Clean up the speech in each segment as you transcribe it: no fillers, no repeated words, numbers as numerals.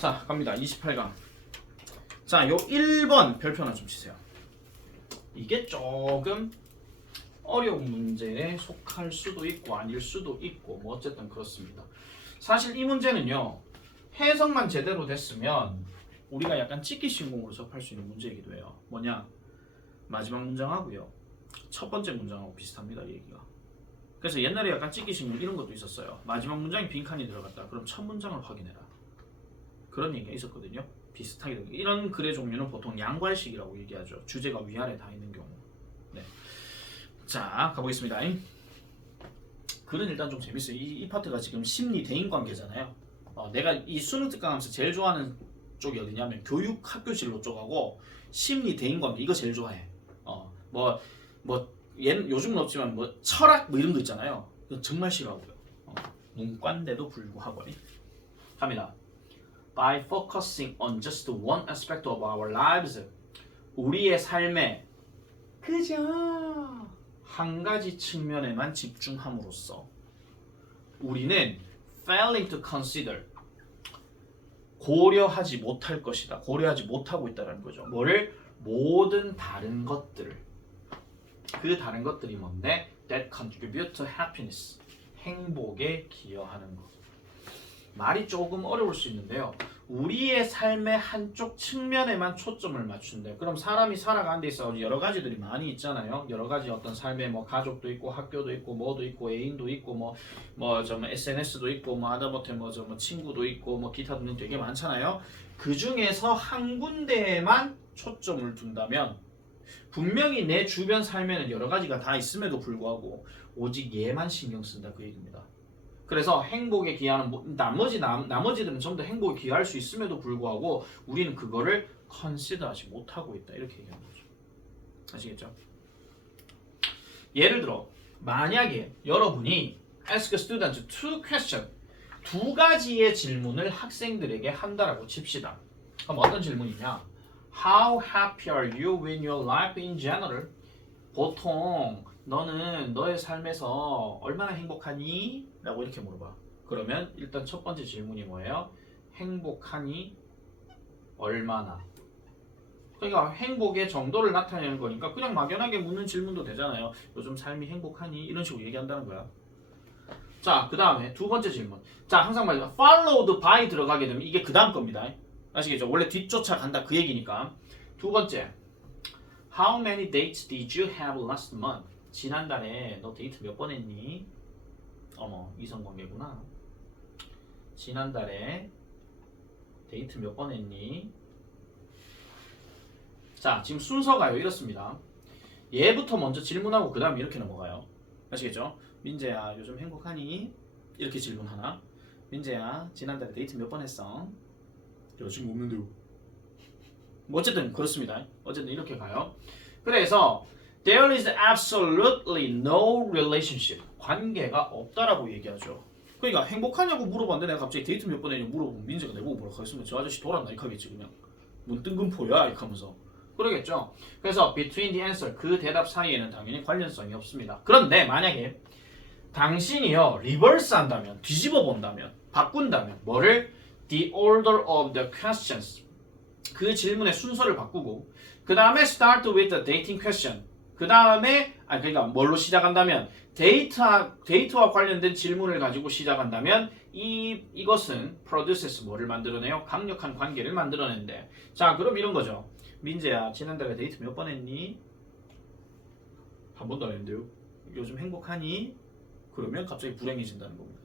자, 갑니다. 28강. 자, 요 1번 별표 하나 좀 치세요. 이게 조금 어려운 문제에 속할 수도 있고 아닐 수도 있고 뭐 어쨌든 그렇습니다. 사실 이 문제는요, 해석만 제대로 됐으면 우리가 약간 찍기 신공으로 접할 수 있는 문제이기도 해요. 뭐냐? 마지막 문장하고요, 첫 번째 문장하고 비슷합니다, 이 얘기가. 그래서 옛날에 약간 찍기 신공 이런 것도 있었어요. 마지막 문장에 빈칸이 들어갔다. 그럼 첫 문장을 확인해라. 그런 얘기가 있었거든요. 비슷하게. 이런 글의 종류는 보통 양괄식이라고 얘기하죠. 주제가 위아래 다 있는 경우. 네. 자, 가보겠습니다. 글은 일단 좀 재밌어요. 이 파트가 지금 심리 대인관계잖아요. 내가 이 수능 특강하면서 제일 좋아하는 쪽이 어디냐면 교육 학교 진로 쪽하고 심리 대인관계, 이거 제일 좋아해. 요즘은 없지만 뭐 철학 뭐 이런 거 있잖아요. 이거 정말 싫어하고요. 문과인데도 불구하고. 갑니다. By focusing on just one aspect of our lives, 우리의 삶에 그저 한 가지 측면에만 집중함으로써 우리는 failing to consider, 고려하지 못할 것이다. 고려하지 못하고 있다는 거죠. 뭐를? 모든 다른 것들을. 그 다른 것들이 뭔데? That contribute to happiness, 행복에 기여하는 것. 말이 조금 어려울 수 있는데요. 우리의 삶의 한쪽 측면에만 초점을 맞춘대. 그럼 사람이 살아가는 데 있어 여러 가지들이 많이 있잖아요. 여러 가지 어떤 삶의 뭐 가족도 있고 학교도 있고 뭐도 있고 애인도 있고 SNS도 있고 하다못해 친구도 있고 기타 등등 되게 많잖아요. 그 중에서 한 군데에만 초점을 둔다면 분명히 내 주변 삶에는 여러 가지가 다 있음에도 불구하고 오직 얘만 신경 쓴다, 그 얘기입니다. 그래서 행복에 기여하는 나머지들은 전부 다 행복에 기여할 수 있음에도 불구하고 우리는 그거를 컨시더하지 못하고 있다, 이렇게 얘기하는 거죠. 아시겠죠? 예를 들어 만약에 여러분이 ask a student two questions, 두 가지의 질문을 학생들에게 한다라고 칩시다. 그럼 어떤 질문이냐? How happy are you with your life in general? 보통 너는 너의 삶에서 얼마나 행복하니? 라고 이렇게 물어봐. 그러면 일단 첫 번째 질문이 뭐예요? 행복하니? 얼마나? 그러니까 행복의 정도를 나타내는 거니까 그냥 막연하게 묻는 질문도 되잖아요. 요즘 삶이 행복하니? 이런 식으로 얘기한다는 거야. 자, 그 다음에 두 번째 질문. 자, 항상 말이죠. followed by 들어가게 되면 이게 그 다음 겁니다. 아시겠죠? 원래 뒤쫓아간다, 그 얘기니까. 두 번째, How many dates did you have last month? 지난달에 너 데이트 몇 번 했니? 어머, 이성관계구나. 지난달에 데이트 몇 번 했니? 자, 지금 순서가요, 이렇습니다. 얘부터 먼저 질문하고 그 다음 이렇게 넘어가요. 아시겠죠? 민재야, 요즘 행복하니? 이렇게 질문 하나. 민재야, 지난달에 데이트 몇 번 했어? 여자친구 없는데요. 뭐 어쨌든 그렇습니다. 어쨌든 이렇게 가요. 그래서 there is absolutely no relationship, 관계가 없다라고 얘기하죠. 그러니까 행복하냐고 물어봤는데 내가 갑자기 데이트 몇 번 했냐고 물어보면 민재가 내보고 뭐라고 하겠으면 저 아저씨 돌았나 이렇게 하겠지. 그냥 뭔 뜬금포야 이렇게 하면서 그러겠죠. 그래서 between the answer, 그 대답 사이에는 당연히 관련성이 없습니다. 그런데 만약에 당신이요 리버스 한다면, 뒤집어 본다면, 바꾼다면 뭐를? The order of the questions, 그 질문의 순서를 바꾸고 그 다음에 start with the dating question, 그 다음에 그러니까 뭘로 시작한다면 데이트와 관련된 질문을 가지고 시작한다면 이것은 produces 뭐를 만들어내요? 강력한 관계를 만들어낸대. 자, 그럼 이런 거죠. 민재야, 지난달에 데이트 몇 번 했니? 한 번도 안 했는데요. 요즘 행복하니? 그러면 갑자기 불행해진다는 겁니다.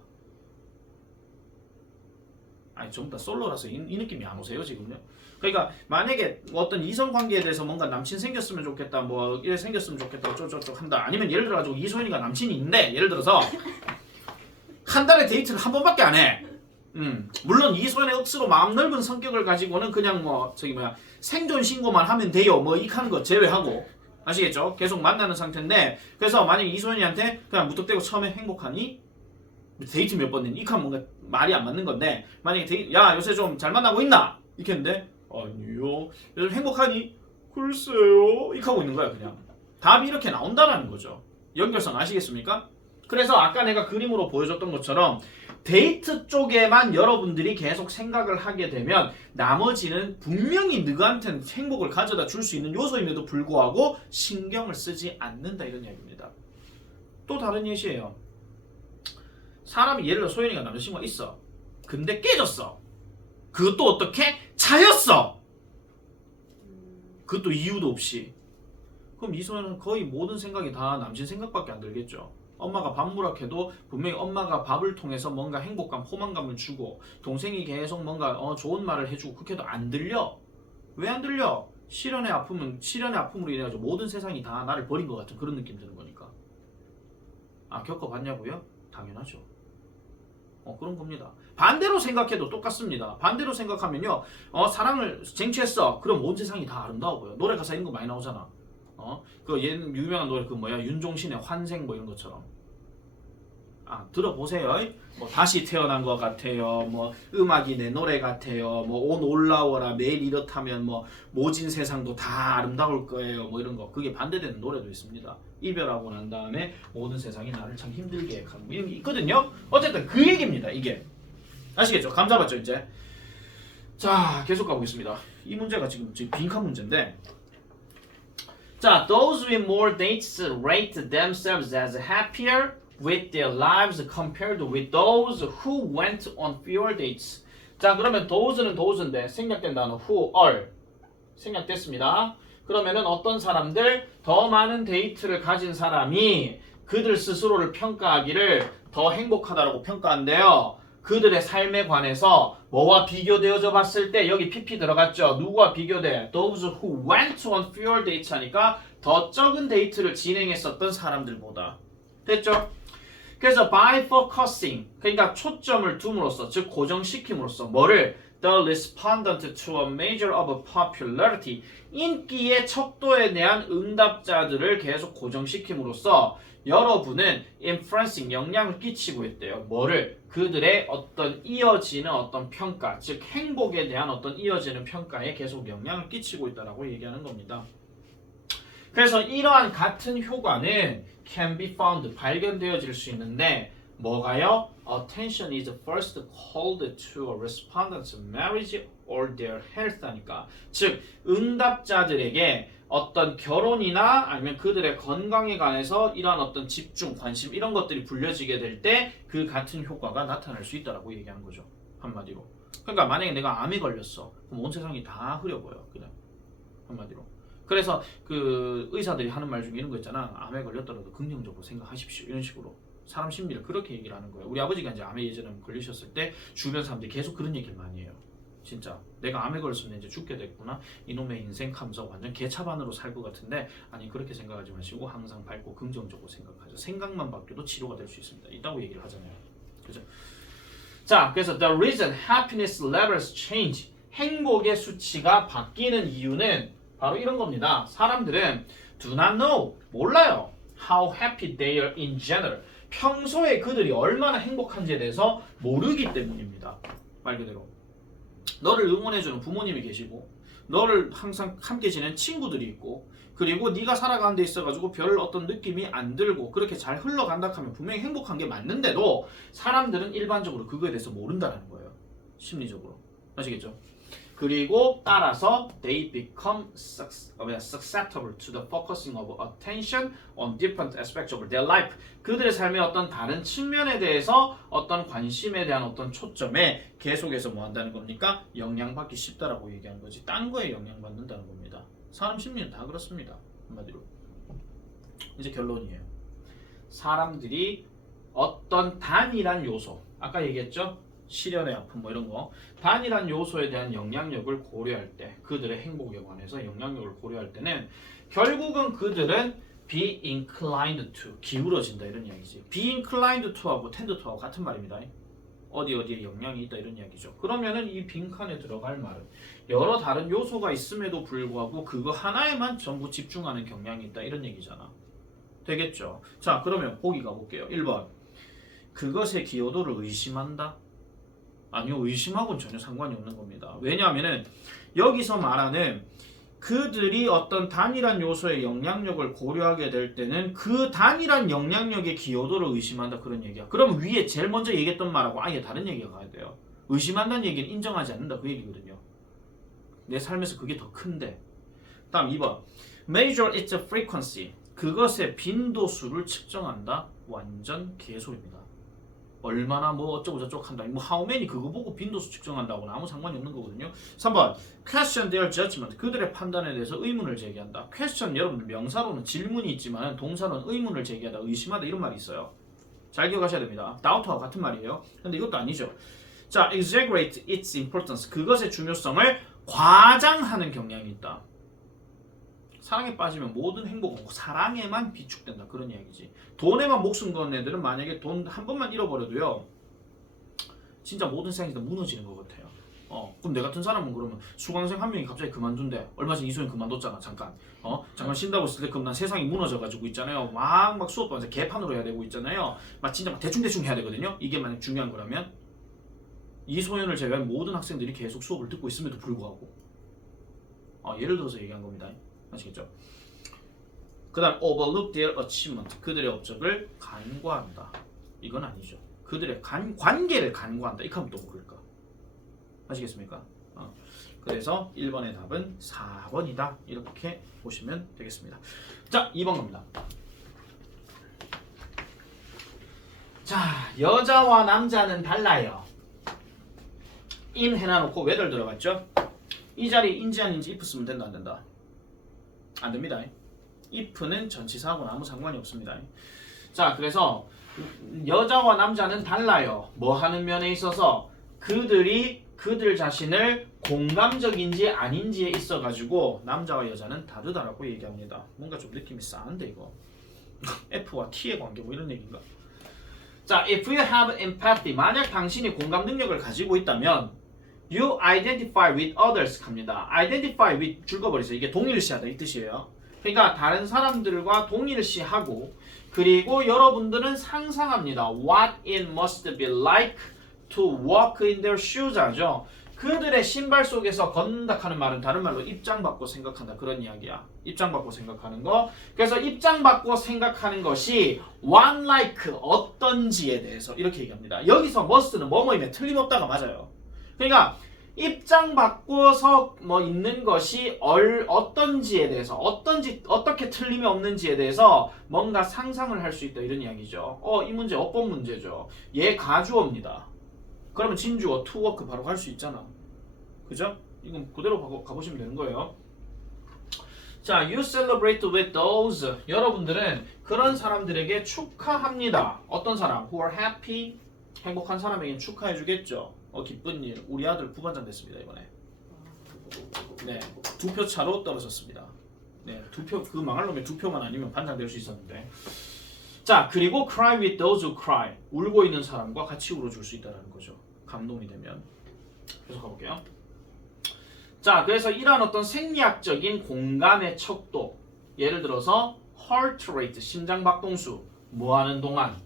아니, 전부 다 솔로라서 이 느낌이 안 오세요 지금요? 그러니까 만약에 어떤 이성 관계에 대해서 뭔가 남친 생겼으면 좋겠다, 뭐 이래 생겼으면 좋겠다, 어쩌고저쩌고 한다. 아니면 예를 들어 가지고 이소연이가 남친이 있는데 예를 들어서 한 달에 데이트를 한 번밖에 안 해. 물론 이소연의 억수로 마음 넓은 성격을 가지고는 그냥 생존 신고만 하면 돼요. 이 하는 거 제외하고. 아시겠죠? 계속 만나는 상태인데, 그래서 만약에 이소연이한테 그냥 무턱대고 처음에 행복하니? 데이트 몇 번 했니? 이렇게 하면 뭔가 말이 안 맞는 건데, 만약에 야, 요새 좀 잘 만나고 있나? 이렇게 했는데 아니요. 요즘 행복하니? 글쎄요. 이렇게 하고 있는 거야. 그냥 답이 이렇게 나온다라는 거죠. 연결성 아시겠습니까? 그래서 아까 내가 그림으로 보여줬던 것처럼 데이트 쪽에만 여러분들이 계속 생각을 하게 되면 나머지는 분명히 너한테는 행복을 가져다 줄 수 있는 요소임에도 불구하고 신경을 쓰지 않는다 이런 이야기입니다. 또 다른 예시예요. 사람이 예를 들어 소연이가 남자친구가 있어. 근데 깨졌어. 그것도 어떻게? 차였어. 그것도 이유도 없이. 그럼 이 소연은 거의 모든 생각이 다 남친 생각밖에 안 들겠죠. 엄마가 밥 무락해도 분명히 엄마가 밥을 통해서 뭔가 행복감, 포만감을 주고 동생이 계속 뭔가 좋은 말을 해주고 그렇게도 안 들려. 왜 안 들려? 실연의 아픔으로 인해서 모든 세상이 다 나를 버린 것 같은 그런 느낌 드는 거니까. 아, 겪어봤냐고요? 당연하죠. 그런 겁니다. 반대로 생각해도 똑같습니다. 반대로 생각하면요, 사랑을 쟁취했어. 그럼 온 세상이 다 아름다워 보여. 노래 가사 이런 거 많이 나오잖아. 그 유명한 노래 윤종신의 환생 이런 것처럼. 들어보세요. 뭐 다시 태어난 것 같아요. 뭐 음악이 내 노래 같아요. 뭐 온 올라오라 매일 이렇다면 뭐 모진 세상도 다 아름다울 거예요. 뭐 이런 거. 그게 반대되는 노래도 있습니다. 이별하고 난 다음에 모든 세상이 나를 참 힘들게 하고 이런 게 있거든요. 어쨌든 그 얘기입니다. 이게 아시겠죠? 감 잡았죠 이제? 자, 계속 가보겠습니다. 이 문제가 지금 빈칸 문제인데, 자, those with more dates rate themselves as happier with their lives compared with those who went on fewer dates. 자, 그러면 those는 those인데 생략된 단어 who, all 생략됐습니다. 그러면은 어떤 사람들, 더 많은 데이트를 가진 사람이 그들 스스로를 평가하기를 더 행복하다라고 평가한대요. 그들의 삶에 관해서 뭐와 비교되어져 봤을 때 여기 PP 들어갔죠. 누구와 비교돼? Those who went on fewer dates 하니까 더 적은 데이트를 진행했었던 사람들보다. 됐죠? 그래서 by focusing, 그러니까 초점을 둠으로써, 즉 고정시킴으로써 뭐를? The respondent to a measure of popularity, 인기의 척도에 대한 응답자들을 계속 고정시킴으로써 여러분은 influencing, 영향을 끼치고 있대요. 뭐를? 그들의 어떤 이어지는 어떤 평가, 즉 행복에 대한 어떤 이어지는 평가에 계속 영향을 끼치고 있다라고 얘기하는 겁니다. 그래서 이러한 같은 효과는 can be found, 발견되어질 수 있는데 뭐가요? Attention is first called to a respondent's marriage or their health 하니까, 즉 응답자들에게 어떤 결혼이나 아니면 그들의 건강에 관해서 이러한 어떤 집중, 관심 이런 것들이 불려지게 될 때 그 같은 효과가 나타날 수 있다라고 얘기하는 거죠. 한마디로. 그러니까 만약에 내가 암에 걸렸어. 그럼 온 세상이 다 흐려 보여. 그냥 한마디로. 그래서 그 의사들이 하는 말 중에 이런 거 있잖아. 암에 걸렸더라도 긍정적으로 생각하십시오. 이런 식으로. 사람 심리를 그렇게 얘기를 하는 거예요. 우리 아버지가 이제 암에 예전에 걸리셨을 때 주변 사람들이 계속 그런 얘기를 많이 해요. 진짜 내가 암에 걸렸으면 이제 죽게 됐구나. 이놈의 인생 감성 완전 개차반으로 살 것 같은데, 아니 그렇게 생각하지 마시고 항상 밝고 긍정적으로 생각하죠. 생각만 바뀌어도 치료가 될 수 있습니다. 있다고 얘기를 하잖아요. 그죠? 자, 그래서 the reason happiness levels change, 행복의 수치가 바뀌는 이유는 바로 이런 겁니다. 사람들은 do not know, 몰라요. how happy they are in general, 평소에 그들이 얼마나 행복한지에 대해서 모르기 때문입니다. 말 그대로 너를 응원해주는 부모님이 계시고, 너를 항상 함께 지내는 친구들이 있고, 그리고 네가 살아가는 데 있어가지고 별 어떤 느낌이 안 들고 그렇게 잘 흘러간다 하면 분명히 행복한 게 맞는데도 사람들은 일반적으로 그거에 대해서 모른다는 거예요. 심리적으로. 아시겠죠? 그리고 따라서 they become susceptible to the focusing of attention on different aspects of their life. 그들의 삶의 어떤 다른 측면에 대해서 어떤 관심에 대한 어떤 초점에 계속해서 뭐 한다는 겁니까? 영향받기 쉽다라고 얘기하는 거지. 딴 거에 영향받는다는 겁니다. 사람 심리는 다 그렇습니다. 한마디로. 이제 결론이에요. 사람들이 어떤 단일한 요소, 아까 얘기했죠? 실연의 아픔 뭐 이런 거, 단일한 요소에 대한 영향력을 고려할 때, 그들의 행복에 관해서 영향력을 고려할 때는 결국은 그들은 be inclined to, 기울어진다 이런 이야기지. be inclined to하고 tend to하고 같은 말입니다. 어디에 영향이 있다 이런 이야기죠. 그러면은 이 빈칸에 들어갈 말은 여러 다른 요소가 있음에도 불구하고 그거 하나에만 전부 집중하는 경향이 있다 이런 얘기잖아. 되겠죠? 자, 그러면 보기 가볼게요. 1번, 그것의 기여도를 의심한다? 아니요, 의심하고는 전혀 상관이 없는 겁니다. 왜냐하면은 여기서 말하는 그들이 어떤 단일한 요소의 영향력을 고려하게 될 때는 그 단일한 영향력의 기여도를 의심한다 그런 얘기야. 그럼 위에 제일 먼저 얘기했던 말하고 아예 다른 얘기가 가야 돼요. 의심한다는 얘기는 인정하지 않는다 그 얘기거든요. 내 삶에서 그게 더 큰데. 다음 2번. Measure its frequency. 그것의 빈도수를 측정한다. 완전 개소리입니다. 얼마나 뭐 어쩌고 저쩌고 한다. 뭐 how many 그거 보고 빈도수 측정한다고는 아무 상관이 없는 거거든요. 3번. Question their judgment. 그들의 판단에 대해서 의문을 제기한다. Question 여러분 명사로는 질문이 있지만 동사로는 의문을 제기하다, 의심하다 이런 말이 있어요. 잘 기억하셔야 됩니다. doubt와 같은 말이에요. 근데 이것도 아니죠. 자, exaggerate its importance. 그것의 중요성을 과장하는 경향이 있다. 사랑에 빠지면 모든 행복은 사랑에만 비축된다 그런 이야기지. 돈에만 목숨 거는 애들은 만약에 돈 한 번만 잃어버려도요 진짜 모든 세상이 다 무너지는 것 같아요. 그럼 내 같은 사람은 그러면 수강생 한 명이 갑자기 그만둔대. 얼마 전에 이소연 그만뒀잖아. 잠깐 쉰다고 했을 때 그럼 난 세상이 무너져가지고 있잖아요. 막 수업 받아서 개판으로 해야 되고 있잖아요. 막 진짜 막 대충 해야 되거든요. 이게 만약 중요한 거라면 이소연을 제외한 모든 학생들이 계속 수업을 듣고 있음에도 불구하고 예를 들어서 얘기한 겁니다. 아시겠죠? 그 다음 overlook their achievement. 그들의 업적을 간과한다. 이건 아니죠. 그들의 관계를 간과한다. 이렇게 하면 또 모를까? 아시겠습니까? 그래서 1번의 답은 4번이다. 이렇게 보시면 되겠습니다. 자, 2번 갑니다. 자, 여자와 남자는 달라요. in 해놔놓고 whether 들어갔죠? 이 자리에 인지 아닌지 if 쓰면 된다 안 된다? 안 됩니다. if는 전치사하고는 아무 상관이 없습니다. 자, 그래서 여자와 남자는 달라요. 뭐 하는 면에 있어서 그들이 그들 자신을 공감적인지 아닌지에 있어가지고 남자와 여자는 다르다라고 얘기합니다. 뭔가 좀 느낌이 싸한데 이거 F와 T의 관계 뭐 이런 얘기인가? 자, if you have empathy, 만약 당신이 공감 능력을 가지고 있다면 you identify with others 갑니다. identify with 줄거버리세요. 이게 동일시하다 이 뜻이에요. 그러니까 다른 사람들과 동일시하고 그리고 여러분들은 상상합니다. What it must be like to walk in their shoes 하죠. 그들의 신발 속에서 걷는다 하는 말은 다른 말로 입장받고 생각한다 그런 이야기야. 입장받고 생각하는 거. 그래서 입장받고 생각하는 것이 one like 어떤지에 대해서 이렇게 얘기합니다. 여기서 must는 뭐뭐이면 틀림없다가 맞아요. 그러니까 입장 바꿔서 뭐 있는 것이 어떤지에 대해서 어떻게 틀림이 없는지에 대해서 뭔가 상상을 할 수 있다 이런 이야기죠. 이 문제 어법 문제죠. 얘 가주어입니다. 그러면 진주어 to work 바로 갈 수 있잖아. 그죠? 이건 그대로 가보시면 되는 거예요. 자, you celebrate with those. 여러분들은 그런 사람들에게 축하합니다. 어떤 사람? Who are happy. 행복한 사람에게는 축하해 주겠죠. 기쁜 일. 우리 아들 부반장 됐습니다 이번에. 네, 2표 차로 떨어졌습니다. 네, 2표 그 망할 놈의 2표만 아니면 반장 될 수 있었는데. 자, 그리고 cry with those who cry. 울고 있는 사람과 같이 울어줄 수 있다는 거죠. 감동이 되면. 계속 가볼게요. 자, 그래서 이러한 어떤 생리학적인 공감의 척도. 예를 들어서 heart rate, 심장박동수. 뭐하는 동안?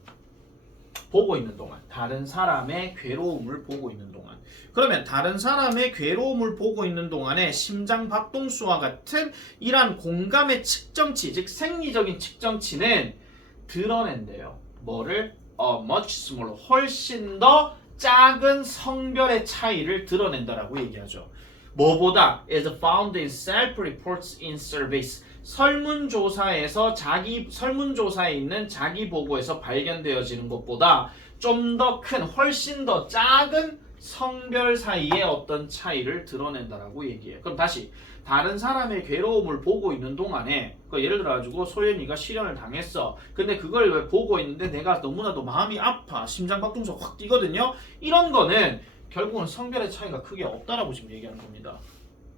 보고 있는 동안. 다른 사람의 괴로움을 보고 있는 동안. 그러면 다른 사람의 괴로움을 보고 있는 동안에 심장박동수와 같은 이러한 공감의 측정치, 즉 생리적인 측정치는 드러낸대요. 뭐를? much smaller, 훨씬 더 작은 성별의 차이를 드러낸다라고 얘기하죠. 뭐보다? is found in self-reports in surveys. 설문조사에 있는 자기 보고에서 발견되어지는 것보다 좀 더 큰, 훨씬 더 작은 성별 사이의 어떤 차이를 드러낸다라고 얘기해요. 그럼 다시 다른 사람의 괴로움을 보고 있는 동안에 예를 들어 가지고 소연이가 실연을 당했어. 근데 그걸 왜 보고 있는데 내가 너무나도 마음이 아파. 심장박동수가 확 뛰거든요. 이런 거는 결국은 성별의 차이가 크게 없다라고 지금 얘기하는 겁니다.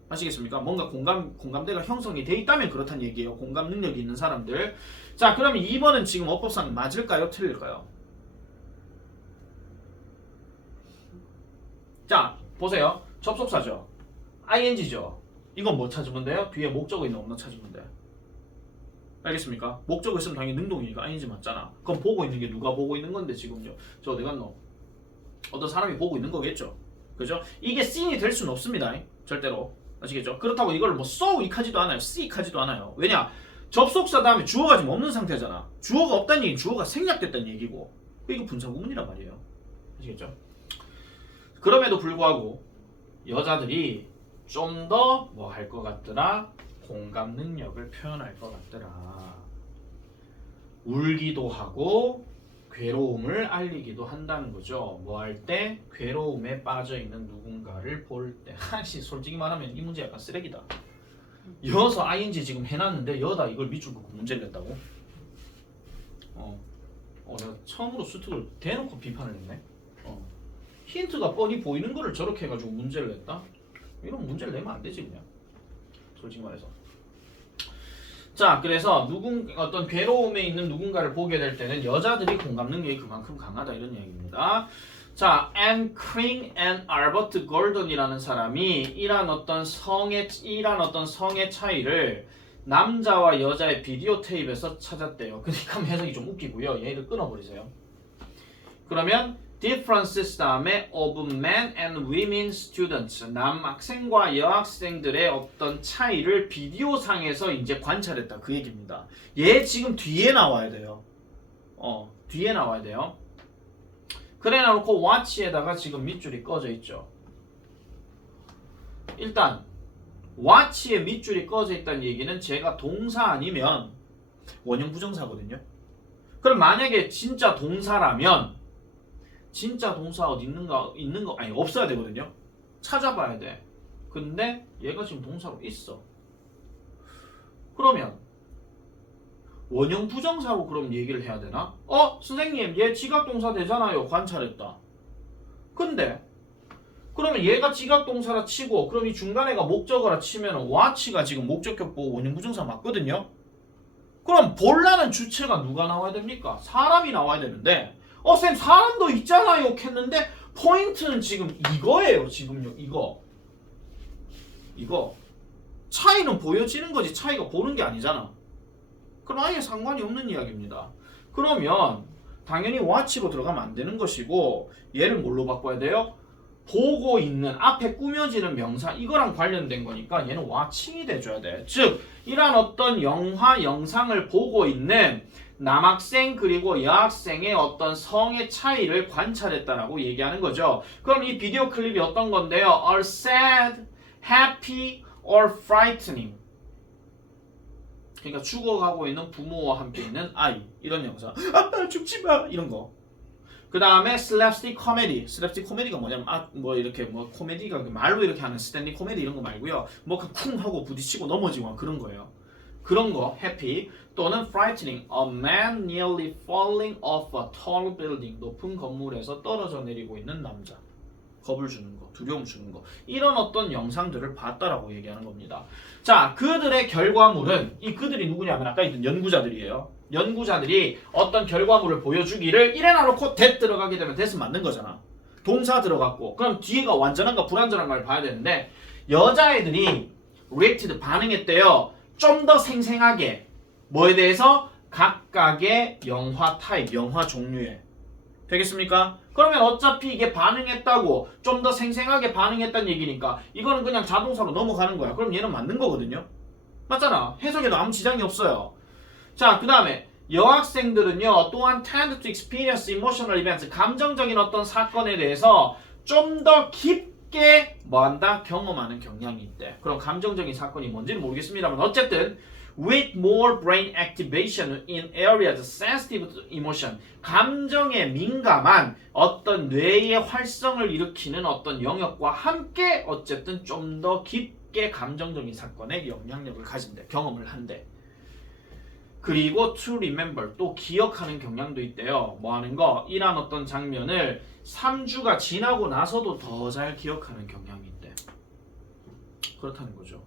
아시겠습니까? 뭔가 공감대가 형성이 돼 있다면 그렇다는 얘기예요. 공감 능력이 있는 사람들. 자, 그러면 2번은 지금 어법상 맞을까요? 틀릴까요? 자, 보세요. 접속사죠. ing죠. 이건 뭐 찾으면 돼요? 뒤에 목적어 있나 없나 찾으면 돼. 알겠습니까? 목적어 있으면 당연히 능동이니까 ing 맞잖아. 그럼 보고 있는 게 누가 보고 있는 건데 지금요? 저 어디 갔노? 어떤 사람이 보고 있는 거겠죠. 그죠? 이게 씬이 될 수는 없습니다. 절대로. 아시겠죠? 그렇다고 이걸 뭐 so weak하지도 않아요. sick하지도 않아요. 왜냐? 접속사 다음에 주어가 지금 없는 상태잖아. 주어가 없다는 얘기는 주어가 생략됐다는 얘기고 이거 분사구문이란 말이에요. 아시겠죠? 그럼에도 불구하고 여자들이 좀 더 뭐 할 것 같더라? 공감 능력을 표현할 것 같더라. 울기도 하고 괴로움을 알리기도 한다는 거죠. 뭐 할 때? 괴로움에 빠져 있는 누군가를 볼 때. 솔직히 말하면 이 문제 약간 쓰레기다. 여서 ing 지금 해놨는데 여다 이걸 밑줄 긋고 문제를 냈다고? 내가 처음으로 수특을 대놓고 비판을 했네. 힌트가 뻔히 보이는 거를 저렇게 해가지고 문제를 냈다? 이런 문제를 내면 안 되지 그냥. 솔직히 말해서. 자, 그래서 어떤 괴로움에 있는 누군가를 보게 될 때는 여자들이 공감 능력이 그만큼 강하다 이런 얘기입니다. 자, Anne Kring and Albert Gordon이라는 사람이 이란 어떤 성의 차이를 남자와 여자의 비디오 테이프에서 찾았대요. 그러니까 해석이 좀 웃기고요. 얘를 끊어버리세요. 그러면 differences 다음에 of men and women students 남학생과 여학생들의 어떤 차이를 비디오 상에서 이제 관찰했다 그 얘기입니다. 얘 지금 뒤에 나와야 돼요. 뒤에 나와야 돼요. 그래 놓고 watch에다가 지금 밑줄이 꺼져 있죠. 일단 watch에 밑줄이 꺼져 있다는 얘기는 제가 동사 아니면 원형 부정사거든요. 그럼 만약에 진짜 동사라면 진짜 동사 어디 있는 거 아니 없어야 되거든요. 찾아봐야 돼. 근데 얘가 지금 동사로 있어. 그러면 원형 부정사로 그럼 얘기를 해야 되나? 선생님 얘 지각 동사 되잖아요. 관찰했다. 근데 그러면 얘가 지각 동사라 치고 그럼 이 중간에가 목적어라 치면 watch가 지금 목적격보고 원형 부정사 맞거든요. 그럼 볼라는 주체가 누가 나와야 됩니까? 사람이 나와야 되는데 쌤 사람도 있잖아요 했는데 포인트는 지금 이거예요. 지금요. 이거 차이는 보여지는 거지 차이가 보는 게 아니잖아. 그럼 아예 상관이 없는 이야기입니다. 그러면 당연히 watch로 들어가면 안 되는 것이고 얘를 뭘로 바꿔야 돼요? 보고 있는 앞에 꾸며지는 명사 이거랑 관련된 거니까 얘는 watching이 돼줘야 돼. 즉 이런 어떤 영화 영상을 보고 있는 남학생 그리고 여학생의 어떤 성의 차이를 관찰했다라고 얘기하는 거죠. 그럼 이 비디오 클립이 어떤 건데요? Are sad, happy, or frightening. 그러니까 죽어가고 있는 부모와 함께 있는 아이 이런 영상. 아빠 죽지마 이런 거. 그 다음에 slapstick 코미디. slapstick 코미디가 뭐냐면 뭐 이렇게 뭐 코미디가 말로 이렇게 하는 스탠딩 코미디 이런 거 말고요. 뭐 쿵 하고 부딪히고 넘어지고 그런 거예요. 그런 거 happy 또는 frightening. A man nearly falling off a tall building. 높은 건물에서 떨어져 내리고 있는 남자. 겁을 주는 거, 두려움 주는 거. 이런 어떤 영상들을 봤다라고 얘기하는 겁니다. 자, 그들의 결과물은 이 그들이 누구냐면 아까 있던 연구자들이에요. 연구자들이 어떤 결과물을 보여주기를 이래 놔놓고 that 들어가게 되면 that은 맞는 거잖아. 동사 들어갔고 그럼 뒤에가 완전한가 불완전한가를 봐야 되는데 여자애들이 reacted 반응했대요. 좀 더 생생하게 뭐에 대해서? 각각의 영화 타입, 영화 종류에. 되겠습니까? 그러면 어차피 이게 반응했다고 좀 더 생생하게 반응했다는 얘기니까 이거는 그냥 자동사로 넘어가는 거야. 그럼 얘는 맞는 거거든요. 맞잖아. 해석에도 아무 지장이 없어요. 자, 그 다음에 여학생들은요 또한 tend to experience emotional events 감정적인 어떤 사건에 대해서 좀 더 깊게 뭐한다? 경험하는 경향이 있대. 그럼 감정적인 사건이 뭔지는 모르겠습니다만 어쨌든 with more brain activation in areas sensitive to emotion 감정에 민감한 어떤 뇌의 활성을 일으키는 어떤 영역과 함께 어쨌든 좀 더 깊게 감정적인 사건에 영향력을 가진대. 경험을 한대. 그리고 to remember 또 기억하는 경향도 있대요. 뭐 하는 거? 이란 어떤 장면을 3주가 지나고 나서도 더 잘 기억하는 경향이 있대. 그렇다는 거죠.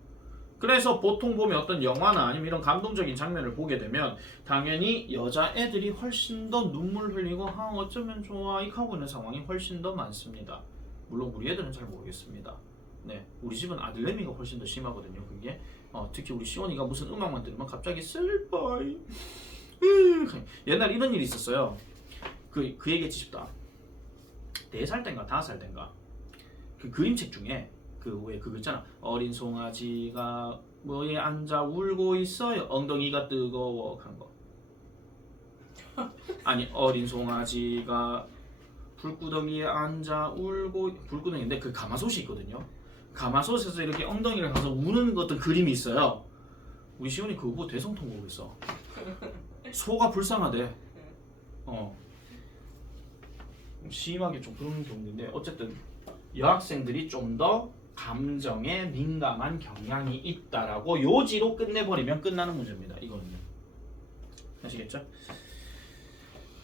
그래서 보통 보면 어떤 영화나 아니면 이런 감동적인 장면을 보게 되면 당연히 여자애들이 훨씬 더 눈물 흘리고 어쩌면 좋아 이렇게 하고 있는 상황이 훨씬 더 많습니다. 물론 우리 애들은 잘 모르겠습니다. 네, 우리 집은 아들내미가 훨씬 더 심하거든요. 그게 특히 우리 시원이가 무슨 음악만 들으면 갑자기 슬퍼. 옛날 이런 일이 있었어요. 그 얘기했지 싶다. 4살 땐가 5살 땐가 그 그림책 중에 왜 그거 있잖아. 어린 송아지가 뭐에 앉아 울고 있어요. 엉덩이가 뜨거워 하는 거. 아니 어린 송아지가 불구덩이에 앉아 울고 불구덩이인데 그 가마솥이 있거든요. 가마솥에서 이렇게 엉덩이를 가서 우는 어떤 그림이 있어요. 우리 시온이 그거 보고 대성통곡을 했어. 소가 불쌍하대. 심하게 좀 그런 경우인데 어쨌든 여학생들이 좀 더 감정에 민감한 경향이 있다라고 요지로 끝내버리면 끝나는 문제입니다. 이거는요. 아시겠죠?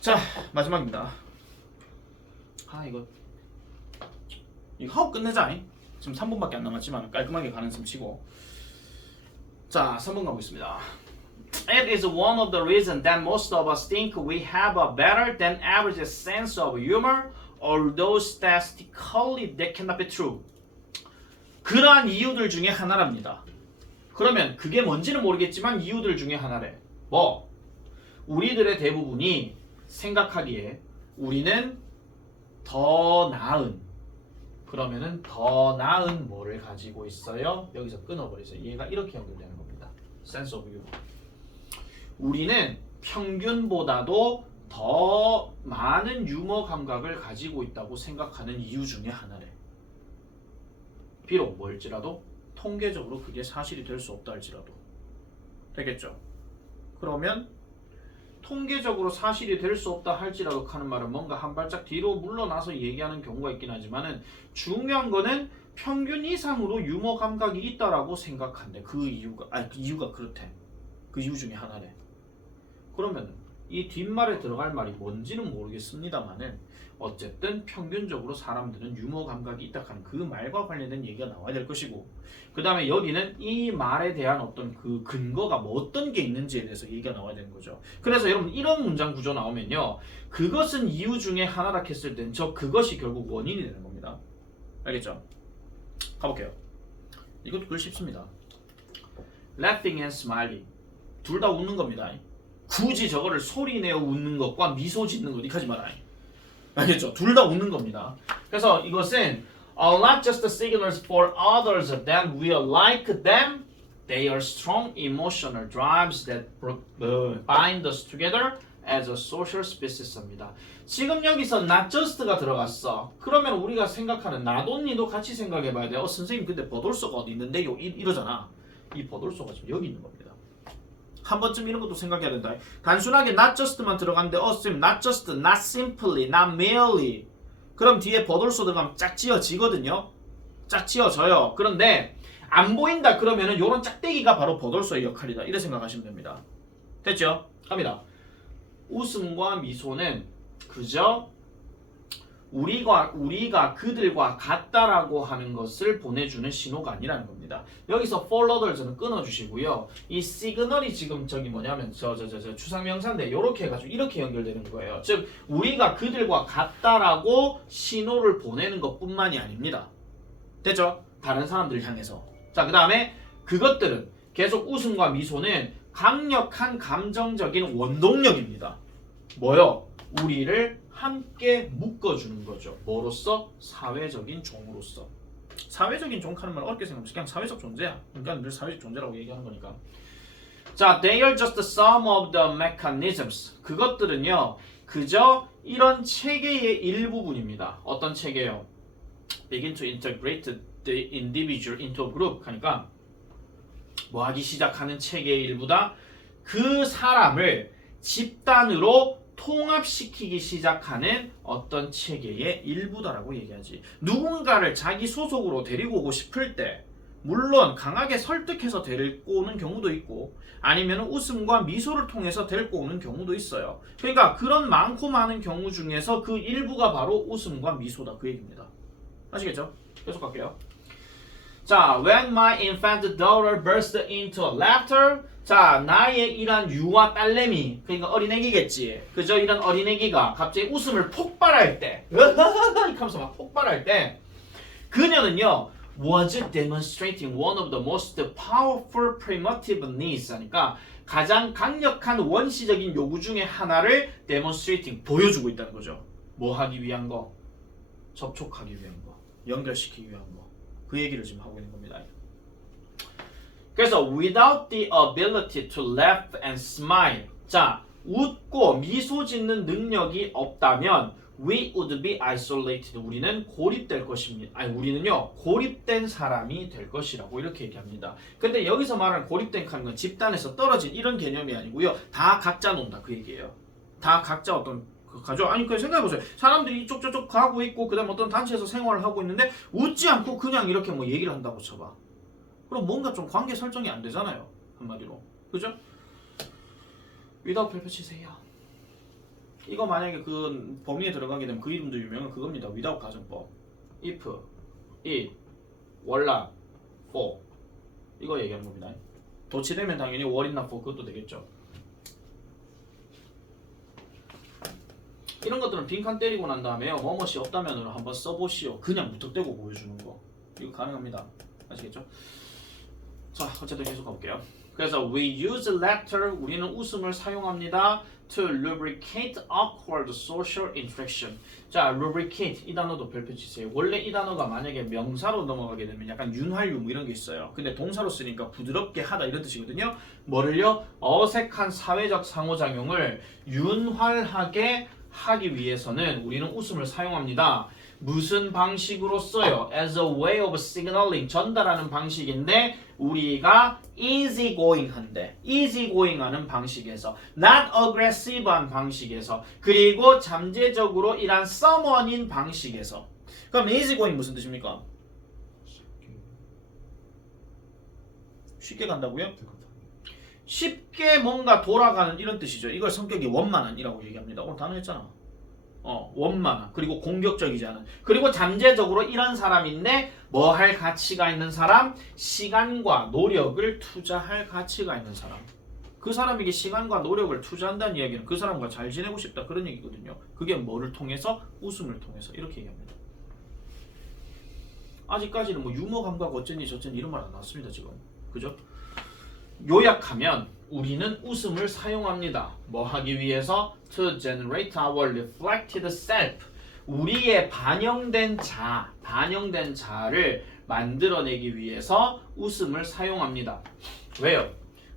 자 마지막입니다. 이거 하고 끝내자. 지금 3분밖에 안 남았지만 깔끔하게 가는 셈 치고. 자 3번 가보겠습니다. It is one of the reasons that most of us think we have a better than average sense of humor, although statistically that cannot be true. 그러한 이유들 중에 하나랍니다. 그러면 그게 뭔지는 모르겠지만 이유들 중에 하나래. 뭐? 우리들의 대부분이 생각하기에 우리는 더 나은 그러면은 더 나은 뭐를 가지고 있어요? 여기서 끊어버리세요. 얘가 이렇게 연결되는 겁니다. sense of humor. 우리는 평균보다도 더 많은 유머 감각을 가지고 있다고 생각하는 이유 중에 하나래. 비록 뭘지라도 통계적으로 그게 사실이 될 수 없다 할지라도. 되겠죠? 그러면 통계적으로 사실이 될 수 없다 할지라도 하는 말은 뭔가 한 발짝 뒤로 물러나서 얘기하는 경우가 있긴 하지만은 중요한 거는 평균 이상으로 유머 감각이 있다라고 생각한대. 그 이유가 그렇대. 그 이유 중에 하나래. 그러면 이 뒷말에 들어갈 말이 뭔지는 모르겠습니다만은 어쨌든 평균적으로 사람들은 유머 감각이 있다 하는 그 말과 관련된 얘기가 나와야 될 것이고 그 다음에 여기는 이 말에 대한 어떤 그 근거가 뭐 어떤 게 있는지에 대해서 얘기가 나와야 되는 거죠. 그래서 여러분 이런 문장 구조 나오면요. 그것은 이유 중에 하나라 했을 땐 저 그것이 결국 원인이 되는 겁니다. 알겠죠? 가볼게요. 이것도 글 쉽습니다. Laughing and smiling. 둘 다 웃는 겁니다. 굳이 저거를 소리내어 웃는 것과 미소 짓는 것 이렇게 하지 마라. 알겠죠? 둘 다 웃는 겁니다. 그래서 이것은 are not just signals for others that we are like them. They are strong emotional drives that bind us together as a social species입니다. 지금 여기서 not just가 들어갔어. 그러면 우리가 생각하는 나도 니도 같이 생각해봐야 돼. 선생님 근데 버돌소가 어디 있는데요? 이러잖아. 이 버돌소가 지금 여기 있는 겁니다. 한 번쯤 이런 것도 생각해야 된다. 단순하게 not just만 들어갔는데 선생님 not just, not simply, not merely 그럼 뒤에 버돌소 들어가면 짝 지어지거든요. 짝 지어져요. 그런데 안 보인다 그러면은 요런 짝대기가 바로 버돌소의 역할이다. 이렇게 생각하시면 됩니다. 됐죠? 갑니다. 웃음과 미소는 그저 우리가 그들과 같다라고 하는 것을 보내주는 신호가 아니라는 겁니다. 여기서 for others는 끊어주시고요. 이 시그널이 지금 저기 뭐냐면 저 추상명사인데 이렇게 해가지고 이렇게 연결되는 거예요. 즉 우리가 그들과 같다라고 신호를 보내는 것뿐만이 아닙니다. 됐죠? 다른 사람들을 향해서. 자, 그 다음에 그것들은 계속 웃음과 미소는 강력한 감정적인 원동력입니다. 뭐요? 우리를 함께 묶어주는 거죠. 뭐로써? 사회적인 종으로서. 사회적인 종 하는 말 어렵게 생각하면 그냥 사회적 존재야. 그러니까 늘 사회적 존재라고 얘기하는 거니까. 자, they are just some of the mechanisms. 그것들은요, 그저 이런 체계의 일부분입니다. 어떤 체계요? begin to integrate the individual into a group. 하니까 뭐 하기 시작하는 체계의 일부다. 그 사람을 집단으로 통합시키기 시작하는 어떤 체계의 일부다라고 얘기하지. 누군가를 자기 소속으로 데리고 오고 싶을 때 물론 강하게 설득해서 데리고 오는 경우도 있고 아니면 웃음과 미소를 통해서 데리고 오는 경우도 있어요. 그러니까 그런 많고 많은 경우 중에서 그 일부가 바로 웃음과 미소다 그 얘기입니다. 아시겠죠? 계속 갈게요. 자, when my infant daughter burst into laughter. 자, 나의 이런 유아 딸내미, 그러니까 어린애기겠지. 그죠? 이런 어린애기가 갑자기 웃음을 폭발할 때, 이렇게 하면서 막 폭발할 때, 그녀는요, was demonstrating one of the most powerful primitive needs. 하니까 가장 강력한 원시적인 요구 중에 하나를 demonstrating, 보여주고 있다는 거죠. 뭐 하기 위한 거? 접촉하기 위한 거. 연결시키기 위한 거. 그 얘기를 지금 하고 있는 겁니다. 그래서 without the ability to laugh and smile. 자, 웃고 미소 짓는 능력이 없다면 we would be isolated. 우리는 고립될 것입니다. 아니, 우리는요 고립된 사람이 될 것이라고 이렇게 얘기합니다. 근데 여기서 말하는 고립된 하는 건 집단에서 떨어진 이런 개념이 아니고요. 다 각자 논다 그 얘기예요. 다 각자 어떤 가죠. 아니 그 생각해보세요. 사람들이 이쪽 저쪽 가고 있고 그다음 어떤 단체에서 생활을 하고 있는데 웃지 않고 그냥 이렇게 뭐 얘기를 한다고 쳐봐. 그럼 뭔가 좀 관계 설정이 안 되잖아요. 한마디로. 그죠? without 별표 치세요. 이거 만약에 그 범위에 들어가게 되면 그 이름도 유명한 그겁니다. without 가정법. if, it, 월남, for. 이거 얘기하는 겁니다. 도치되면 당연히 were not for 그것도 되겠죠. 이런 것들은 빈칸 때리고 난 다음에요. 뭐뭇이 없다면으로 한번 써보시오. 그냥 무턱대고 보여주는 거. 이거 가능합니다. 아시겠죠? 자, 어쨌든 계속 가볼게요. 그래서 we use laughter. 우리는 웃음을 사용합니다. to lubricate awkward social interaction. 자, lubricate 이 단어도 별표 치세요. 원래 이 단어가 만약에 명사로 넘어가게 되면 약간 윤활유 뭐 이런 게 있어요. 근데 동사로 쓰니까 부드럽게 하다 이런 뜻이거든요. 뭐를요? 어색한 사회적 상호작용을 윤활하게 하기 위해서는 우리는 웃음을 사용합니다. 무슨 방식으로 써요? As a way of signaling. 전달하는 방식인데 우리가 easy going 한데 easy going 하는 방식에서 not aggressive 한 방식에서 그리고 잠재적으로 이란 someone인 방식에서. 그럼 easy going 무슨 뜻입니까? 쉽게 간다고요? 쉽게 뭔가 돌아가는 이런 뜻이죠. 이걸 성격이 원만한이라고 얘기합니다. 오늘 단어 했잖아. 원만한. 그리고 공격적이지 않은. 그리고 잠재적으로 이런 사람인데 뭐 할 가치가 있는 사람? 시간과 노력을 투자할 가치가 있는 사람. 그 사람에게 시간과 노력을 투자한다는 이야기는 그 사람과 잘 지내고 싶다 그런 얘기거든요. 그게 뭐를 통해서? 웃음을 통해서. 이렇게 얘기합니다. 아직까지는 뭐 유머 감각 어쩌니 저쩌니 이런 말 안 나왔습니다 지금. 그죠? 요약하면 우리는 웃음을 사용합니다. 뭐 하기 위해서? To generate our reflected self. 우리의 반영된 자를 만들어내기 위해서 웃음을 사용합니다. 왜요?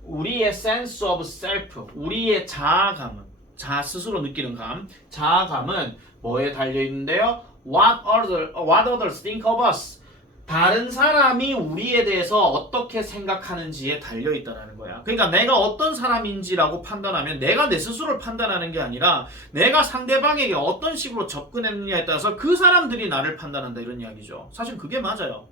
우리의 sense of self, 우리의 자아감은, 자 스스로 느끼는 감, 자아감은 뭐에 달려있는데요? What others think of us. 다른 사람이 우리에 대해서 어떻게 생각하는지에 달려있다는 거야. 그러니까 내가 어떤 사람인지라고 판단하면 내가 내 스스로를 판단하는 게 아니라 내가 상대방에게 어떤 식으로 접근했느냐에 따라서 그 사람들이 나를 판단한다 이런 이야기죠. 사실 그게 맞아요.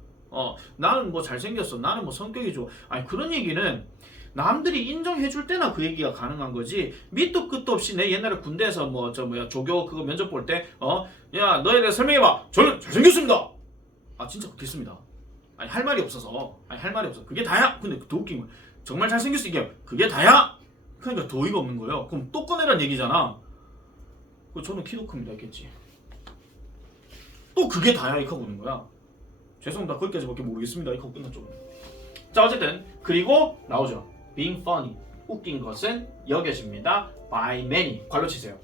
나는 뭐 잘생겼어. 나는 뭐 성격이 좋아. 아니 그런 얘기는 남들이 인정해줄 때나 그 얘기가 가능한 거지. 밑도 끝도 없이 내 옛날에 군대에서 조교 그거 면접 볼 때 야 너에 대해 설명해봐. 저는 잘생겼습니다. 아 진짜 그렇겠습니다. 아니 할 말이 없어서 그게 다야. 근데 더 웃긴 건 정말 잘생겼어 이게 그게 다야. 그러니까 더 어이가 없는 거예요. 그럼 또 꺼내란 얘기잖아. 저는 키도 큽니다 했겠지. 또 그게 다야 이렇게 하고 있는 거야. 죄송합니다 거기까지밖에 모르겠습니다 이렇게 하고 끝났죠. 자 어쨌든 그리고 나오죠. Being funny 웃긴 것은 여겨집니다. By many 괄호 치세요.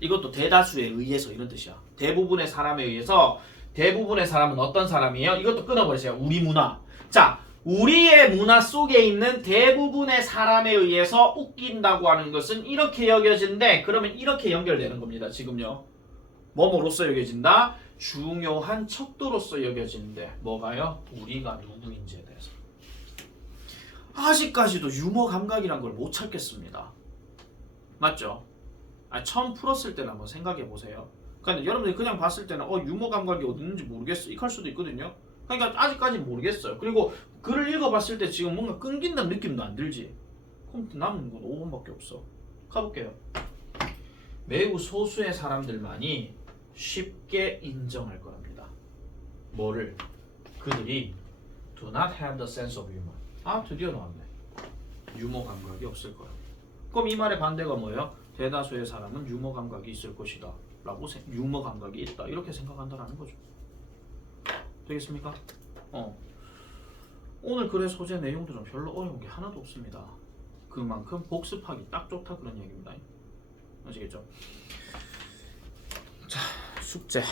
이것도 대다수에 의해서 이런 뜻이야. 대부분의 사람에 의해서. 대부분의 사람은 어떤 사람이에요? 이것도 끊어버리세요. 우리 문화. 자, 우리의 문화 속에 있는 대부분의 사람에 의해서 웃긴다고 하는 것은 이렇게 여겨진데 그러면 이렇게 연결되는 겁니다. 지금요. 뭐뭐로서 여겨진다? 중요한 척도로서 여겨지는데 뭐가요? 우리가 누구인지에 대해서. 아직까지도 유머 감각이란 걸 못 찾겠습니다. 맞죠? 처음 풀었을 때는 한번 생각해 보세요. 그러니까 여러분들이 그냥 봤을 때는 유머 감각이 어디 있는지 모르겠어 이렇게 할 수도 있거든요. 그러니까 아직까지는 모르겠어요. 그리고 글을 읽어봤을 때 지금 뭔가 끊긴다는 느낌도 안 들지. 그럼 남는 건 5번밖에 없어. 가볼게요. 매우 소수의 사람들만이 쉽게 인정할 거랍니다. 뭐를? 그들이 do not have the sense of humor. 드디어 나왔네. 유머 감각이 없을 거야. 그럼 이 말의 반대가 뭐예요? 대다수의 사람은 유머 감각이 있을 것이다. 라고 유머 감각이 있다. 이렇게 생각한다라는 거죠. 되겠습니까? 오늘 글의 소재 내용들은 별로 어려운 게 하나도 없습니다. 그만큼 복습하기 딱 좋다 그런 얘기입니다. 아시겠죠? 자, 숙제.